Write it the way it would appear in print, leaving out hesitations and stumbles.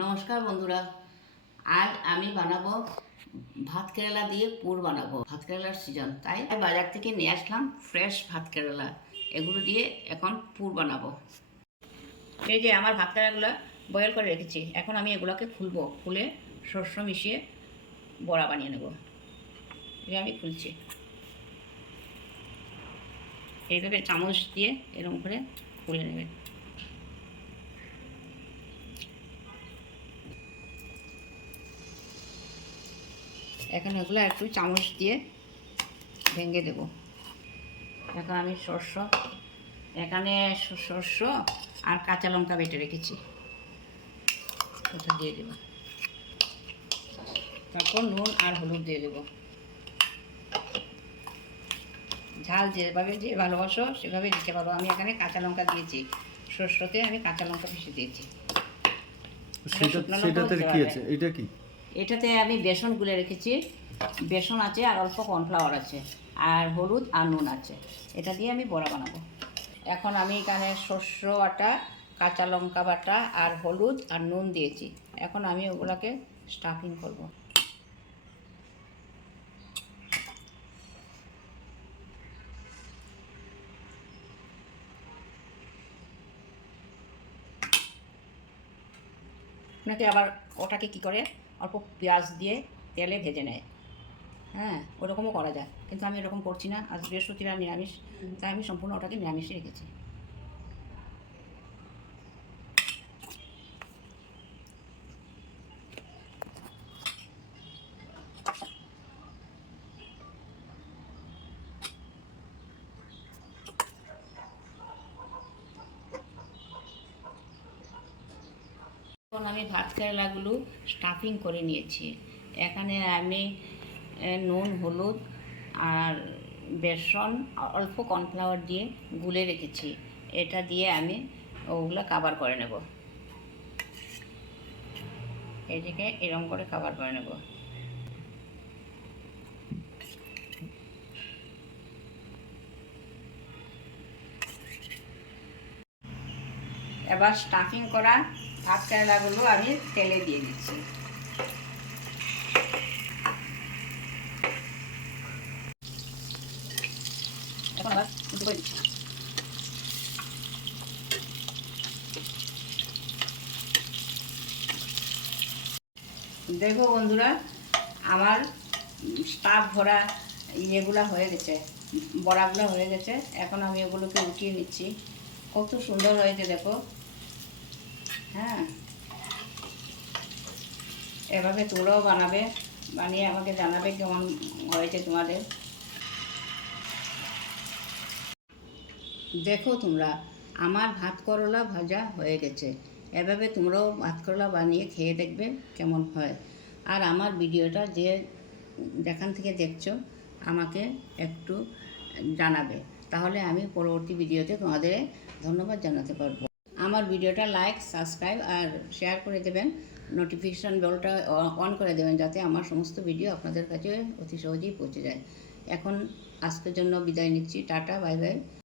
নমস্কার বন্ধুরা, আজ আমি বানাবো ভাত কেরালা দিয়ে পুর বানাবো। ভাত কেরালার সিজন, তাই বাজার থেকে নিয়ে আসলাম ফ্রেশ ভাত কেরালা। এগুলো দিয়ে এখন পুর বানাবো। এই যে আমার ভাত কেরালাগুলো বয়েল করে রেখেছি, এখন আমি এগুলোকে খুলবো, খুলে শস্য মিশিয়ে বড়া বানিয়ে নেব। এই আমি খুলছি, এইভাবে চামচ দিয়ে এরকম করে খুলে নেবে। এখন এগুলো একটু চামচ দিয়ে ভেঙে দেব। এখন আমি এখানে শস্য আর কাঁচা লঙ্কা বেটে রেখেছি, ওটা দিয়ে দেব। তারপর নুন আর হলুদ দিয়ে দেব। ঝাল যেভাবে যে ভালোবাসো সেভাবে দিতে পারো। আমি এখানে কাঁচা লঙ্কা দিয়েছি, শস্যতে আমি কাঁচা লঙ্কা পিষে দিয়েছি। এটাতে আমি বেসন গুলে রেখেছি, বেসন আছে আর অল্প কর্নফ্লাওয়ার আছে আর হলুদ আর নুন আছে। এটা দিয়ে আমি বড়া বানাবো। এখন আমি এখানে শস্য আটা, কাঁচা লঙ্কা বাটা আর হলুদ আর নুন দিয়েছি। এখন আমি ওগুলোকে স্টাফিং করব। নাকি আবার ওটাকে কি করে অল্প পেঁয়াজ দিয়ে তেলে ভেজে নেয়। হ্যাঁ, ওরকমও করা যায়, কিন্তু আমি এরকম করছি না। আজ বৃহস্পতিবার নিরামিষ, তাই আমি সম্পূর্ণ ওটাকে নিরামিষে রেখেছি। এখন আমি ভাত কেরালাগুলো স্টাফিং করে নিয়েছি। এখানে আমি নুন, হলুদ আর বেসন, অল্প কর্নফ্লাওয়ার দিয়ে গুলে রেখেছি। এটা দিয়ে আমি ওগুলো কাভার করে নেব। এদিকে এরকম করে কাভার করে নেব। এবার স্টাফিং করা ভাত কেরালাগুলো আমি তেলে দিয়ে দিচ্ছি। এখন আবার করে দিচ্ছি। দেখো বন্ধুরা, আমার স্টাফ ভরা ইয়েগুলো হয়ে গেছে, বড়াগুলো হয়ে গেছে। এখন আমি ওগুলোকে উঠিয়ে নিচ্ছি। কত সুন্দর হয়েছে দেখো। হ্যাঁ, এভাবে তোমরাও বানাবে, বানিয়ে আমাকে জানাবে কেমন হয়েছে তোমাদের। দেখো তোমরা, আমার ভাত করলা ভাজা হয়ে গেছে। এভাবে তোমরাও ভাত করলা বানিয়ে খেয়ে দেখবে কেমন হয়। আর আমার ভিডিওটা যেখান থেকে দেখছো আমাকে একটু জানাবে, তাহলে আমি পরবর্তী ভিডিওতে তোমাদের ধন্যবাদ জানাতে পারবো। আমার ভিডিওটা লাইক, সাবস্ক্রাইব আর শেয়ার করে দেবেন। নোটিফিকেশান বেলটা অন করে দেবেন, যাতে আমার সমস্ত ভিডিও আপনাদের কাছে অতি সহজেই পৌঁছে যায়। এখন আজকের জন্য বিদায় নিচ্ছি। Tata, bye bye.